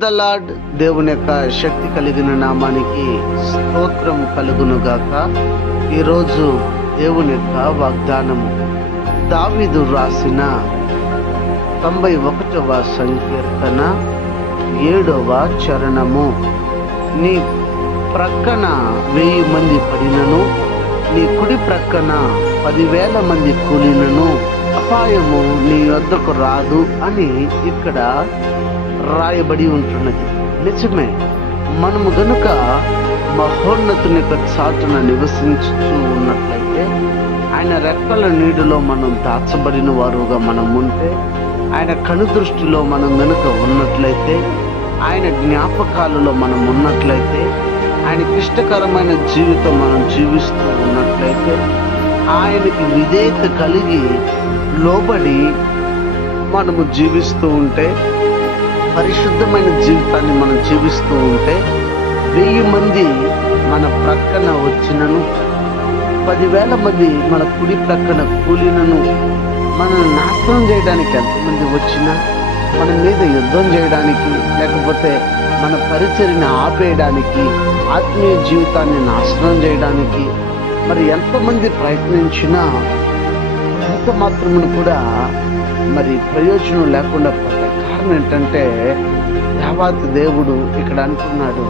The lord. దేవుని యొక్క శక్తి కలిగిన నామానికి స్తోత్రం కలుగును గాక. ఈరోజు దేవుని యొక్క వాగ్దానము దావీదు రాసిన 91వ సంకీర్తన 7వ చరణము. నీ ప్రక్కన 1000 మంది పడినను, నీ కుడి ప్రక్కన 10,000 మంది కూలినను అపాయము నీ వద్దకు రాదు అని ఇక్కడ రాయబడి ఉంటున్నది. నిజమే, మనము గనుక మహోన్నతుని యొక్క చాటున నివసించుతూ ఉన్నట్లయితే, ఆయన రెక్కల నీడలో మనం దాచబడిన వారుగా మనం ఉంటే, ఆయన కనుదృష్టిలో మనం గనుక ఉన్నట్లయితే, ఆయన జ్ఞాపకాలలో మనం ఉన్నట్లయితే, ఆయనకి ఇష్టకరమైన జీవితం మనం జీవిస్తూ ఉన్నట్లయితే, ఆయనకి విధేయత కలిగి లోబడి మనము జీవిస్తూ ఉంటే, పరిశుద్ధమైన జీవితాన్ని మనం జీవిస్తూ ఉంటే, 1000 మంది మన ప్రక్కన వచ్చినను, 10,000 మంది మన కుడి ప్రక్కన కూలినను, మనల్ని నాశనం చేయడానికి ఎంతమంది వచ్చినా, మన మీద యుద్ధం చేయడానికి, లేకపోతే మన పరిచర్ని ఆపేయడానికి, ఆత్మీయ జీవితాన్ని నాశనం చేయడానికి మరి ఎంతమంది ప్రయత్నించినా ఎంత మాత్రమును కూడా మరి ప్రయోజనం లేకుండా పోతే కారణం ఏంటంటే, దేవాతి దేవుడు ఇక్కడ అంటున్నాడు,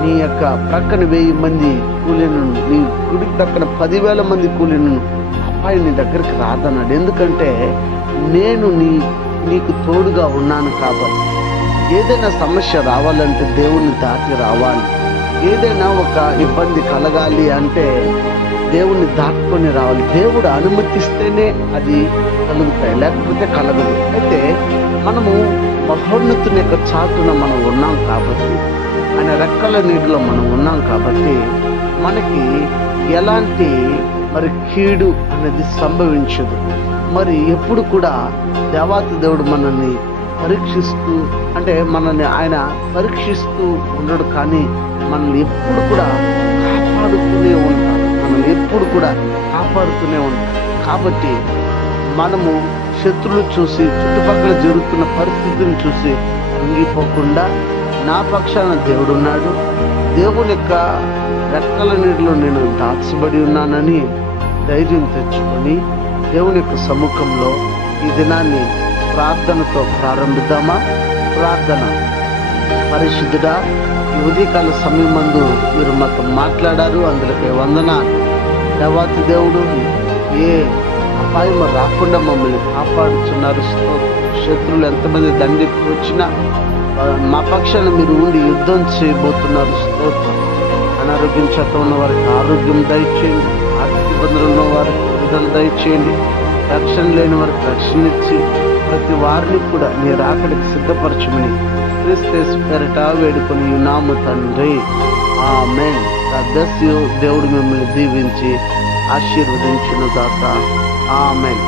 నీ యొక్క ప్రక్కన 1000 మంది కూలినను, నీ కుడి ప్రక్కన 10,000 మంది కూలినను అబ్బాయి నీ దగ్గరికి రాదన్నాడు. ఎందుకంటే నేను నీకు తోడుగా ఉన్నాను కాబట్టి. ఏదైనా సమస్య రావాలంటే దేవుణ్ణి దాటి రావాలి. ఏదైనా ఒక ఇబ్బంది కలగాలి అంటే దేవుణ్ణి దాటుకొని రావాలి. దేవుడు అనుమతిస్తేనే అది కలుగుతాయి, లేకపోతే కలగదు. అయితే మనము మహోన్నతుని యొక్క చాటున మనం ఉన్నాం కాబట్టి, ఆయన రెక్కల నీటిలో మనం ఉన్నాం కాబట్టి, మనకి ఎలాంటి మరి కీడు అనేది సంభవించదు. మరి ఎప్పుడు కూడా దేవాతి దేవుడు మనల్ని పరీక్షిస్తూ, అంటే మనల్ని ఆయన పరీక్షిస్తూ ఉండడు, కానీ మనల్ని ఎప్పుడు కూడా కాపాడుతూనే ఉంటాడు. మనల్ని ఎప్పుడు కూడా కాపాడుతూనే ఉంటాడు. కాబట్టి మనము శత్రువులు చూసి, చుట్టుపక్కల జరుగుతున్న పరిస్థితిని చూసి కృంగిపోకుండా, నా పక్షాన దేవుడు ఉన్నాడు, దేవుని యొక్క రెక్కల నీటిలో నేను దాచబడి ఉన్నానని ధైర్యం తెచ్చుకొని దేవుని యొక్క సముఖంలో ఈ దినాన్ని ప్రార్థనతో ప్రారంభిద్దామా? ప్రార్థన. పరిశుద్ధుడా, ఈ ఉదయకాల సమయం మందు మీరు మాతో మాట్లాడారు, అందులోకి వందనాలు. దేవాతి దేవుడు, ఏ అపాయం రాకుండా మమ్మల్ని కాపాడుతున్నారు. శత్రువులు ఎంతమంది దండెత్తి వచ్చినా మా పక్షాన మీరు ఉండి యుద్ధం చేయబోతున్నారు. స్తోత్రం. అనారోగ్యం చేత ఉన్న వారికి ఆరోగ్యం దయచేయండి, ఆర్థిక ఇబ్బందులు ఉన్న వారికి విడుదల దయచేయండి, రక్షణ లేని వారికి రక్షణ ఇచ్చి ప్రతి వారిని కూడా నీ రాకడికి సిద్ధపరచమని క్రీస్తు పేరిట వేడుకొని ఉన్నాము తండ్రి. ఆమేన్. God bless you. దేవుడు మిమ్మల్ని దీవించి ఆశీర్వదించును గాక. ఆమేన్.